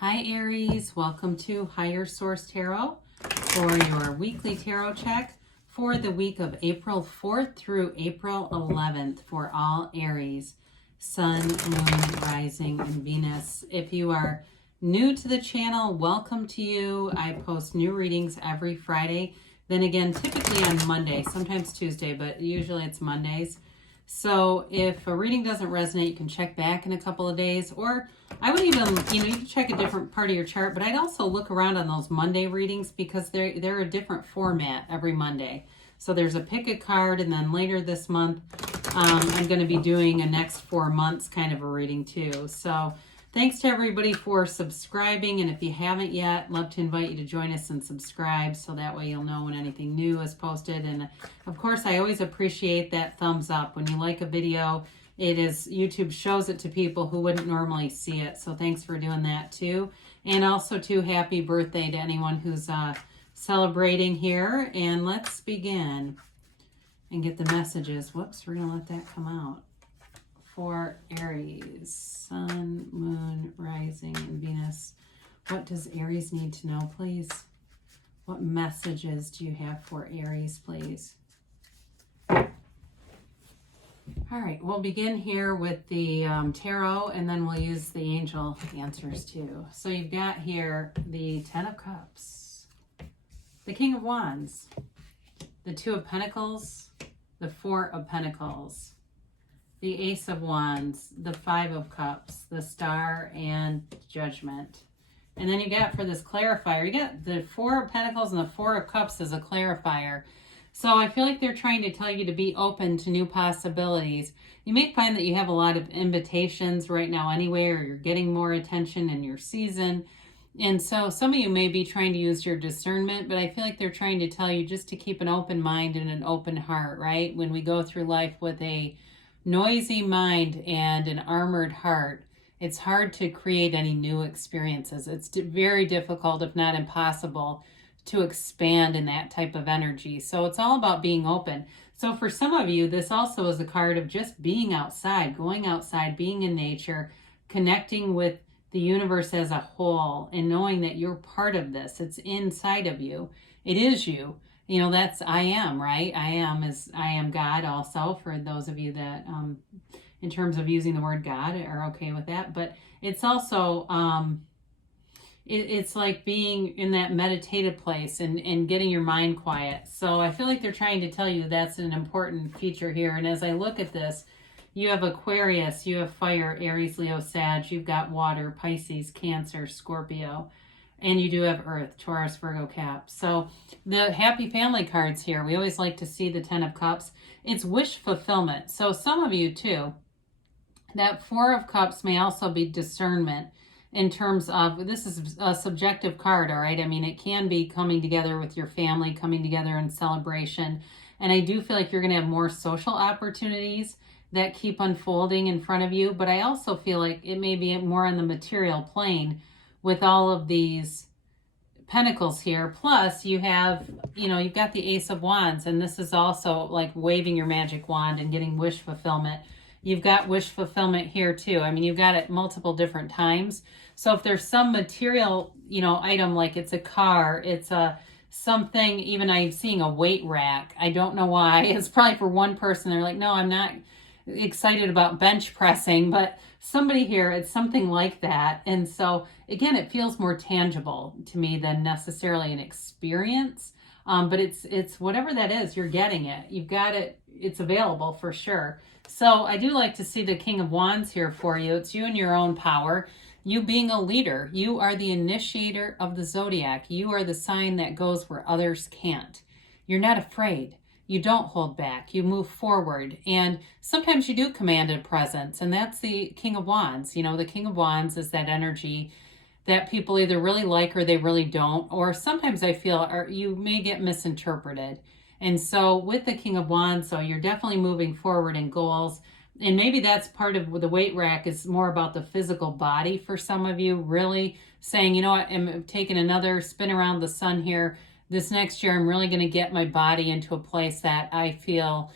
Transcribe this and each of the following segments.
Hi Aries, welcome to Higher Source Tarot for your weekly tarot check for the week of April 4th through April 11th for all Aries, Sun, Moon, Rising, and Venus. If you are new to the channel, welcome to you. I post new readings every Friday, then again typically on Monday, sometimes Tuesday, but usually it's Mondays. So if a reading doesn't resonate, you can check back in a couple of days, or I would even, you can check a different part of your chart, but I'd also look around on those Monday readings because they're a different format every Monday. So there's a pick a card, and then later this month, I'm going to be doing a next 4 months kind of a reading too. So thanks to everybody for subscribing, and if you haven't yet, I'd love to invite you to join us and subscribe so that way you'll know when anything new is posted. And of course, I always appreciate that thumbs up. When you like a video, YouTube shows it to people who wouldn't normally see it. So thanks for doing that too. And also too, happy birthday to anyone who's celebrating here. And let's begin and get the messages. Whoops, we're going to let that come out. For Aries, Sun, Moon, Rising, and Venus. What does Aries need to know, please? What messages do you have for Aries, please? All right, we'll begin here with the tarot, and then we'll use the angel answers too. So you've got here the Ten of Cups, the King of Wands, the Two of Pentacles, the Four of Pentacles, the Ace of Wands, the Five of Cups, the Star, and Judgment. And then you got for this clarifier, you got the Four of Pentacles and the Four of Cups as a clarifier. So I feel like they're trying to tell you to be open to new possibilities. You may find that you have a lot of invitations right now anyway, or you're getting more attention in your season. And so some of you may be trying to use your discernment, but I feel like they're trying to tell you just to keep an open mind and an open heart, right? When we go through life with a noisy mind and an armored heart, it's hard to create any new experiences. It's very difficult, if not impossible, to expand in that type of energy. So it's all about being open. So for some of you, this also is a card of just being outside, going outside, being in nature, connecting with the universe as a whole, and knowing that you're part of this. It's inside of you. It is you. You know, that's I am, right? I am God also, for those of you that, in terms of using the word God, are okay with that. But it's also, it's like being in that meditative place and getting your mind quiet. So I feel like they're trying to tell you that's an important feature here. And as I look at this, you have Aquarius, you have fire, Aries, Leo, Sag, you've got water, Pisces, Cancer, Scorpio, and you do have Earth, Taurus, Virgo, Cap. So the happy family cards here, we always like to see the Ten of Cups. It's wish fulfillment. So some of you too, that Four of Cups may also be discernment in terms of, this is a subjective card, all right? I mean, it can be coming together with your family, coming together in celebration. And I do feel like you're going to have more social opportunities that keep unfolding in front of you. But I also feel like it may be more on the material plane with all of these pentacles here. Plus you have, you've got the Ace of Wands, and this is also like waving your magic wand and getting wish fulfillment. You've got wish fulfillment here too. I mean, you've got it multiple different times. So if there's some material, item, like it's a car, it's something, even I'm seeing a weight rack. I don't know why. It's probably for one person. They're like, no, I'm not excited about bench pressing, but somebody here, it's something like that. And so again, it feels more tangible to me than necessarily an experience. But it's whatever that is, you're getting it. You've got it. It's available for sure. So I do like to see the King of Wands here for you. It's you and your own power. You being a leader. You are the initiator of the zodiac. You are the sign that goes where others can't. You're not afraid. You don't hold back. You move forward. And sometimes you do command a presence. And that's the King of Wands. The King of Wands is that energy that people either really like or they really don't. Or sometimes I feel you may get misinterpreted. And so with the King of Wands, so you're definitely moving forward in goals. And maybe that's part of the weight rack is more about the physical body for some of you, really saying, you know what, I'm taking another spin around the sun here. This next year, I'm really going to get my body into a place that I feel,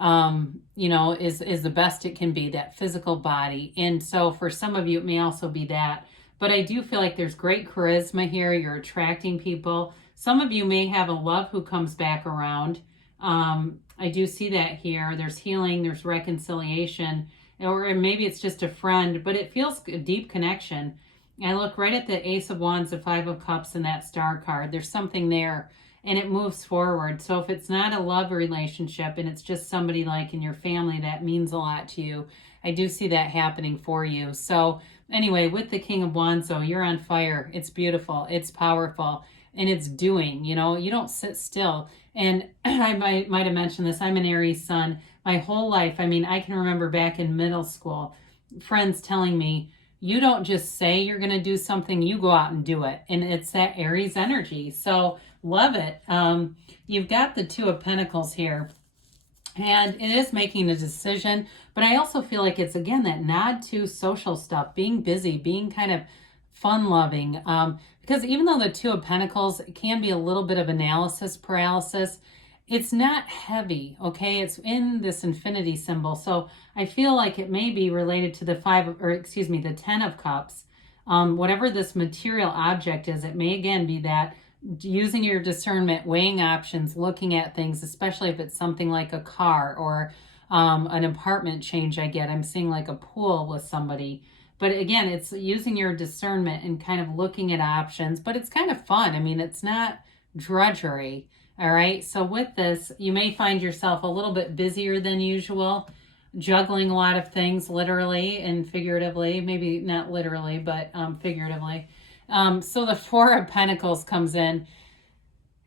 is the best it can be, that physical body. And so for some of you, it may also be that. but I do feel like there's great charisma here. You're attracting people. Some of you may have a love who comes back around. I do see that here. There's healing, there's reconciliation, or maybe it's just a friend, but it feels a deep connection. I look right at the Ace of Wands, the Five of Cups, and that Star card. There's something there, and it moves forward. So if it's not a love relationship and it's just somebody like in your family that means a lot to you, I do see that happening for you. So anyway, with the King of Wands, though, you're on fire. It's beautiful. It's powerful. And it's doing, you know, you don't sit still. And I might have mentioned this. I'm an Aries sun. My whole life, I mean, I can remember back in middle school, friends telling me, you don't just say you're going to do something, you go out and do it. And it's that Aries energy. So love it. You've got the Two of Pentacles here. And it is making a decision. But I also feel like it's, again, that nod to social stuff, being busy, being kind of fun-loving. Because even though the Two of Pentacles can be a little bit of analysis paralysis, it's not heavy, okay? It's in this infinity symbol. So I feel like it may be related to the the Ten of Cups. Whatever this material object is, it may again be that using your discernment, weighing options, looking at things, especially if it's something like a car or an apartment change I'm seeing like a pool with somebody. But again, it's using your discernment and kind of looking at options, but it's kind of fun. I mean, it's not drudgery. All right. So with this, you may find yourself a little bit busier than usual, juggling a lot of things, literally and figuratively, maybe not literally, but figuratively. So the Four of Pentacles comes in,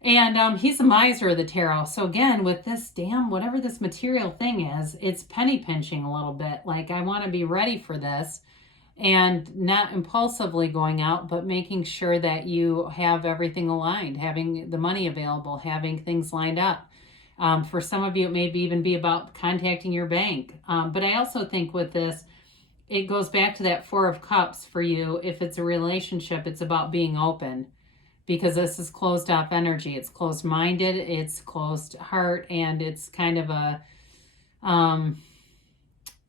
and he's the miser of the tarot. So again, with this whatever this material thing is, it's penny pinching a little bit. Like, I want to be ready for this. And not impulsively going out, but making sure that you have everything aligned, having the money available, having things lined up. For some of you, it may even be about contacting your bank. But I also think with this, it goes back to that Four of Cups for you. If it's a relationship, it's about being open, because this is closed off energy. It's closed-minded, it's closed heart, and it's kind of a,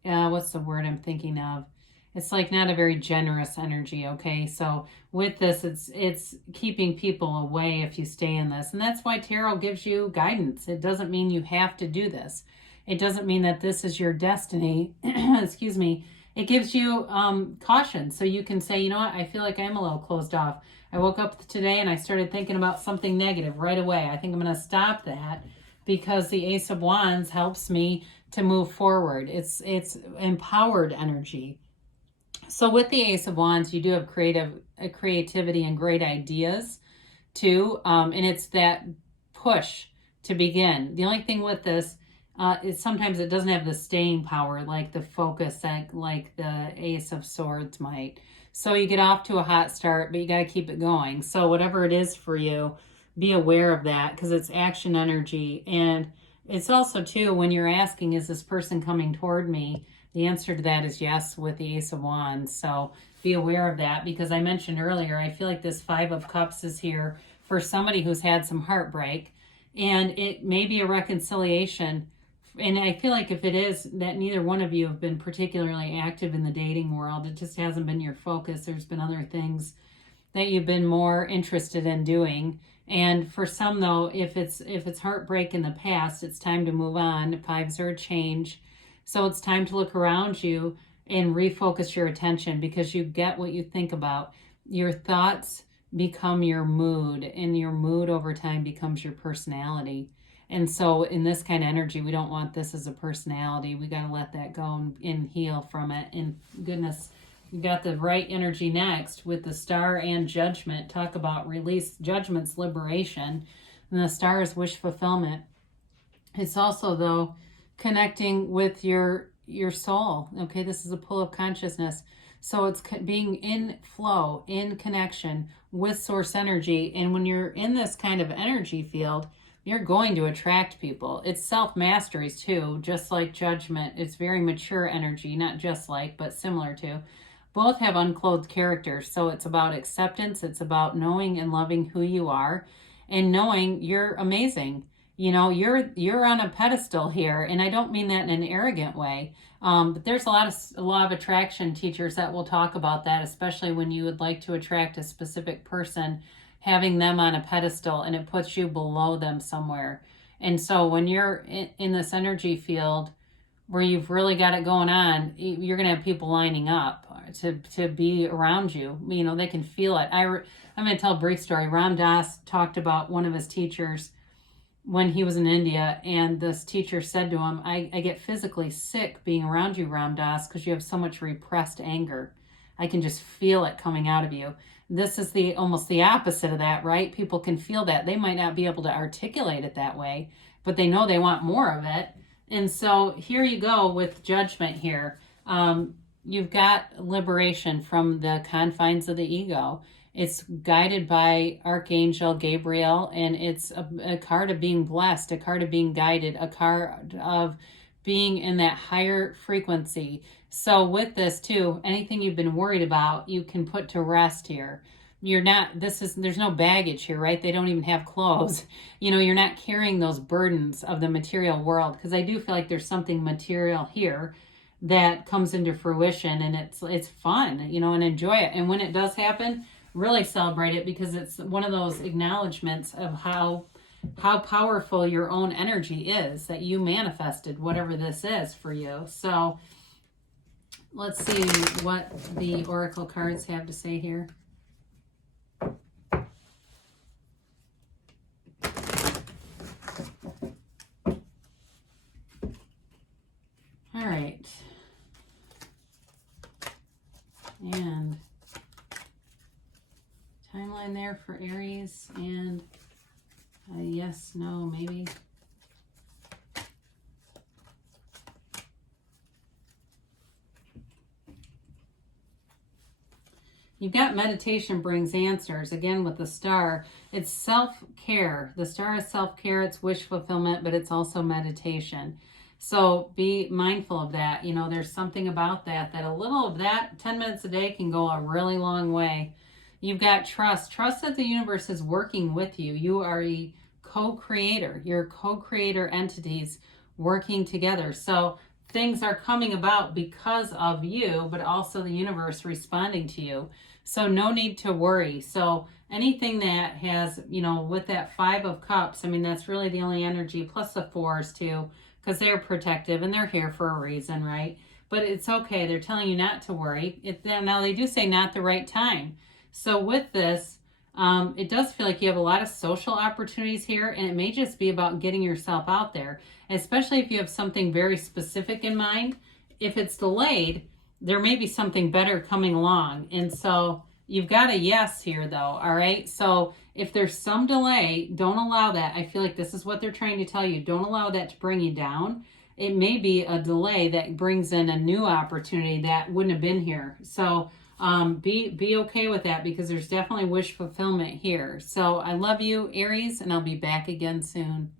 what's the word I'm thinking of? It's like not a very generous energy, okay? So with this, it's keeping people away if you stay in this. And that's why tarot gives you guidance. It doesn't mean you have to do this. It doesn't mean that this is your destiny. Excuse me. It gives you caution. So you can say, you know what? I feel like I'm a little closed off. I woke up today and I started thinking about something negative right away. I think I'm going to stop that, because the Ace of Wands helps me to move forward. It's empowered energy. So with the Ace of Wands, you do have creativity and great ideas too. And it's that push to begin. The only thing with this is sometimes it doesn't have the staying power, like the focus that like the Ace of Swords might. So you get off to a hot start, but you got to keep it going. So whatever it is for you, be aware of that, because it's action energy. And it's also too, when you're asking, is this person coming toward me? The answer to that is yes with the Ace of Wands. So be aware of that, because I mentioned earlier, I feel like this Five of Cups is here for somebody who's had some heartbreak, and it may be a reconciliation. And I feel like if it is that neither one of you have been particularly active in the dating world, it just hasn't been your focus. There's been other things that you've been more interested in doing. And for some though, if it's heartbreak in the past, it's time to move on. Fives are a change. So it's time to look around you and refocus your attention, because you get what you think about. Your thoughts become your mood, and your mood over time becomes your personality. And so in this kind of energy, we don't want this as a personality. We got to let that go and heal from it. And goodness, you got the right energy next with the Star and Judgment. Talk about release, Judgment's liberation. And the Star is wish fulfillment. It's also, though, connecting with your soul. Okay, this is a pull of consciousness. So it's being in flow, in connection with source energy. And when you're in this kind of energy field, you're going to attract people. It's self-mastery too, just like Judgment. It's very mature energy, not just like, but similar to. Both have unclothed characters. So it's about acceptance. It's about knowing and loving who you are, and knowing you're amazing. You know, you're on a pedestal here, and I don't mean that in an arrogant way. But there's a lot of attraction teachers that will talk about that, especially when you would like to attract a specific person, having them on a pedestal and it puts you below them somewhere. And so when you're in this energy field where you've really got it going on, you're going to have people lining up to be around you. You know, they can feel it. I'm going to tell a brief story. Ram Dass talked about one of his teachers when he was in India, and this teacher said to him, I get physically sick being around you, Ram Dass, because you have so much repressed anger. I can just feel it coming out of you. This is almost the opposite of that, right? People can feel that. They might not be able to articulate it that way, but they know they want more of it. And so here you go with Judgment here. You've got liberation from the confines of the ego. It's guided by Archangel Gabriel, and it's a card of being blessed, a card of being guided, a card of being in that higher frequency. So with this too, anything you've been worried about, you can put to rest here. There's no baggage here, right? They don't even have clothes. You know, you're not carrying those burdens of the material world, because I do feel like there's something material here that comes into fruition, and it's fun, you know, and enjoy it. And when it does happen, really celebrate it, because it's one of those acknowledgments of how powerful your own energy is, that you manifested whatever this is for you. So let's see what the oracle cards have to say here. All right. And timeline there for Aries, and yes, no, maybe. You've got meditation brings answers. Again, with the star, it's self-care. The star is self-care, it's wish fulfillment, but it's also meditation. So be mindful of that. You know, there's something about that a little of that, 10 minutes a day, can go a really long way. You've got trust. Trust that the universe is working with you. You are a co-creator. You're co-creator entities working together. So things are coming about because of you, but also the universe responding to you. So no need to worry. So anything that has, you know, with that 5 of Cups, I mean, that's really the only energy, plus the 4s too, because they're protective and they're here for a reason, right? But it's okay. They're telling you not to worry. Now they do say not the right time. So with this, it does feel like you have a lot of social opportunities here, and it may just be about getting yourself out there, especially if you have something very specific in mind. If it's delayed, there may be something better coming along. And so you've got a yes here though, all right? So if there's some delay, don't allow that. I feel like this is what they're trying to tell you. Don't allow that to bring you down. It may be a delay that brings in a new opportunity that wouldn't have been here. So be okay with that, because there's definitely wish fulfillment here. So I love you, Aries, and I'll be back again soon.